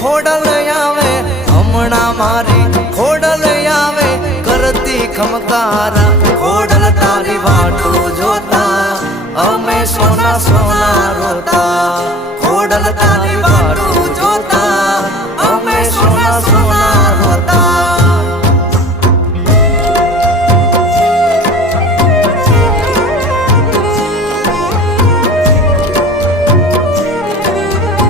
ખોડલ આવે હમણાં મારી ખોડલ આવે કરતી ખમકાર ખોડલ તારી વાટું જોતા અમે સોના સોના રોતા ખોડલ તારી